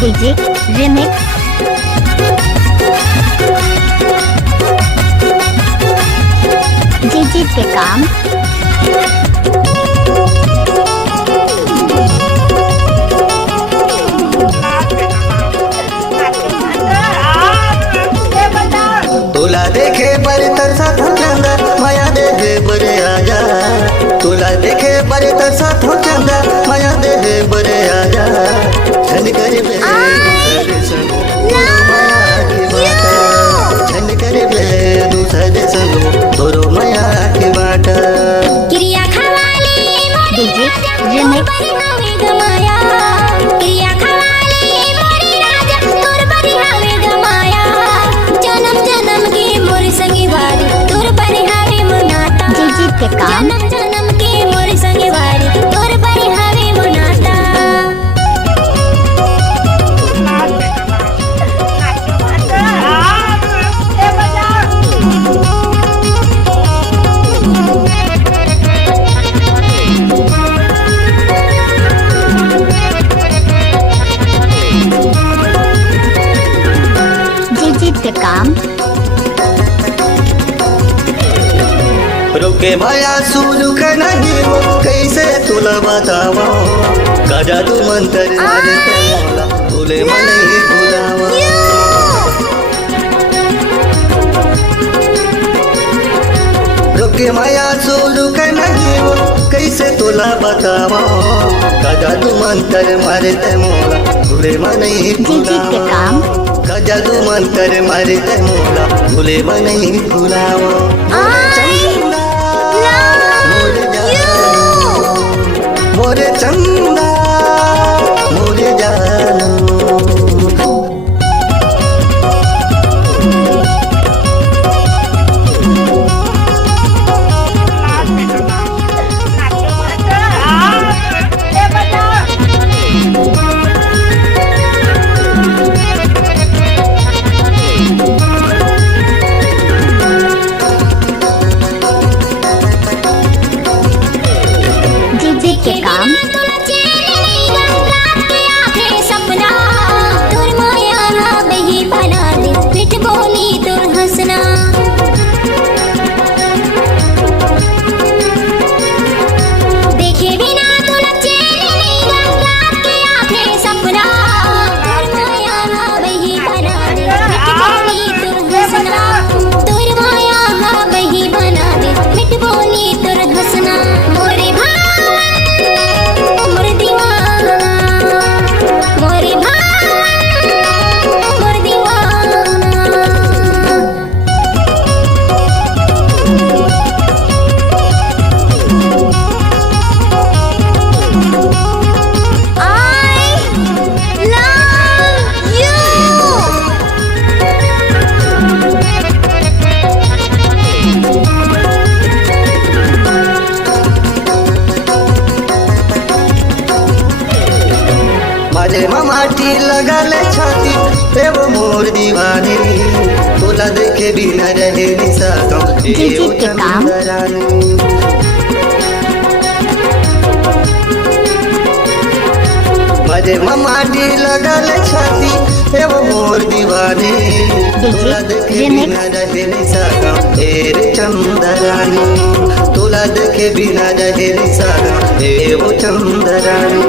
DJ remix. जीत के काम। तुला देखे बरे तरसा चंदा माया देखे बरे आजा। तुला देखे बरे तरसा चंदा माया देखे बरे आजा। झन करे बे दूसरे संग माया की बात। झन करे बे दूसरे संग तोरो माया की बात। क्रिया खवाले डीजे रिमिक्स। क्रिया खवाले मोरी राजा तोर बरी हवे गमाया। जन्म जन्म की मोर संगी वारी तोर बरी हवे मनाता। जीत के काम। जन्म जन्म की मोर संगी वारी तोर बरी हवे मनाता। जीत के काम। रुके माया सुरू का नहीं वो कैसे तुला बतावा। का जादू मंत्र मारे तोला तुले मन ही भुलावा। रुके माया सुरू का नहीं वो कैसे तुला बतावा। का जादू मंत्र मारे तोला तुले मन ही जीत के भुलावा। काम। का जादू मंत्र मारे तोला तुले मन ही भुलावा। मोरे चंदा मोरे जानू। जीत के काम। माझे माटी लगाले छाती ते वो मोर दीवानी। तुला देखे बिना रहे निशा कम जीत के काम। माझे माटी लगाले छाती ते वो मोर दीवानी। तुला देखे बिना रहे निशा कम तेरे चंदरानी। तुला देखे बिना रहे निशा कम वो चंदरानी।